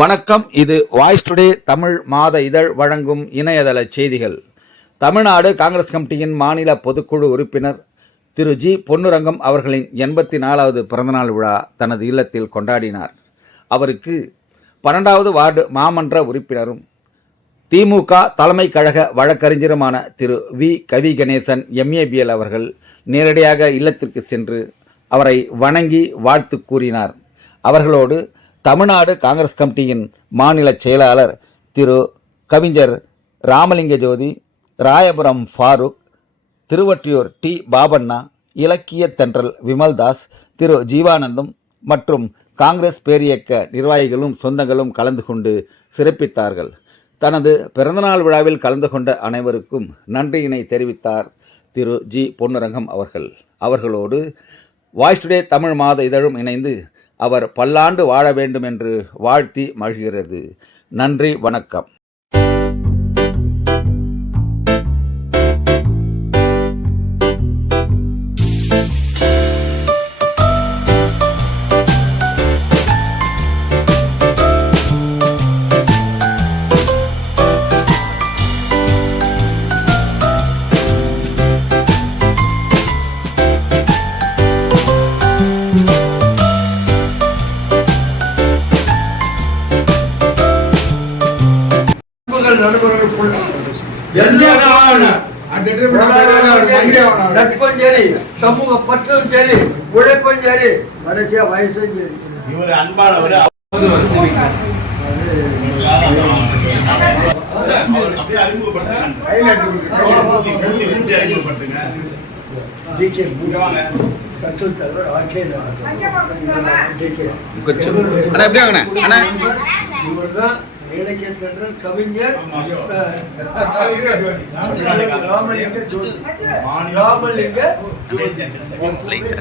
வணக்கம். இது voice today Tamil மாத இதழ் வழங்கும் இணையதள செய்திகள். தமிழ்நாடு காங்கிரஸ் கமிட்டியின் மாநில பொதுக்குழு உறுப்பினர் திரு ஜி பொன்னுரங்கம் அவர்களின் 84வது பிறந்தநாள் விழா தனது இல்லத்தில் கொண்டாடினார். அவருக்கு 12வது வார்டு மாமன்ற உறுப்பினரும் திமுக தலைமை கழக வழக்கறிஞருமான திரு வி கவி கணேசன் MABL அவர்கள் நேரடியாக இல்லத்திற்கு சென்று அவரை வணங்கி வாழ்த்து கூறினார். அவர்களோடு தமிழ்நாடு காங்கிரஸ் கமிட்டியின் மாநில செயலாளர் திரு கவிஞர் ராமலிங்க ஜோதி, ராயபுரம் ஃபாரூக், திருவொற்றியூர் டி பாபண்ணா, இலக்கிய தென்றல் விமல்தாஸ், திரு ஜீவானந்தம் மற்றும் காங்கிரஸ் பேரியக்க நிர்வாகிகளும் சொந்தங்களும் கலந்து கொண்டு சிறப்பித்தார்கள். தனது பிறந்தநாள் விழாவில் கலந்து கொண்ட அனைவருக்கும் நன்றியினை தெரிவித்தார் திரு ஜி பொன்னுரங்கம் அவர்கள். அவர்களோடு வாய்ஸ் டுடே தமிழ் மாத இதழும் இணைந்து அவர் பல்லாண்டு வாழ வேண்டும் என்று வாழ்த்தி மகிழ்கிறது. நன்றி, வணக்கம். நட்பும் சரி, சமூக பற்றும் சரி, உழைப்பும் சரி, கடைசியா வயசும் சரி. இவர் அன்பானவர். இவர்தான் இலக்கிய தென்றல் கவிஞர் ராமலிங்க ஜோதி.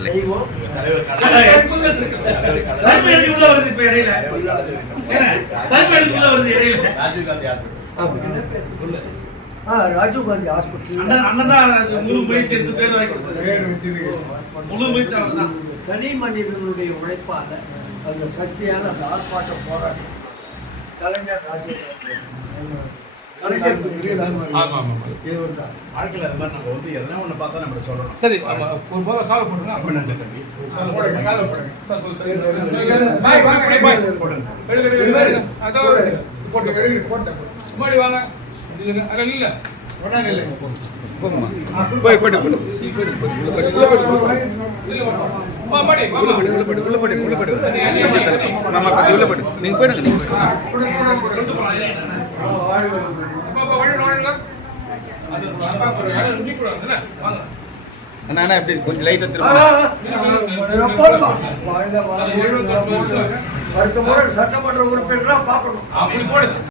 செய்வோம் ராஜீவ் காந்தி ஹாஸ்பிட்டல் தனி மனிதனுடைய உழைப்பால அந்த சக்தியால் அந்த ஆர்ப்பாட்ட போராட்டம் கலைஞர் ராஜீவ் கலைஞர் வாழ்க்கையில் அது மாதிரி நம்ம வந்து எதனா ஒன்று பார்த்தா நம்ம சொல்லணும். சரி, சால்வ் பண்ணுங்க. ரொம்ப நன்றி தம்பி. முன்னாடி வாங்க. இல்ல கொஞ்சம் லைட்டா அடுத்த முறை சட்டமன்ற உறுப்பினரா பார்க்கணும். அப்படி போடுது.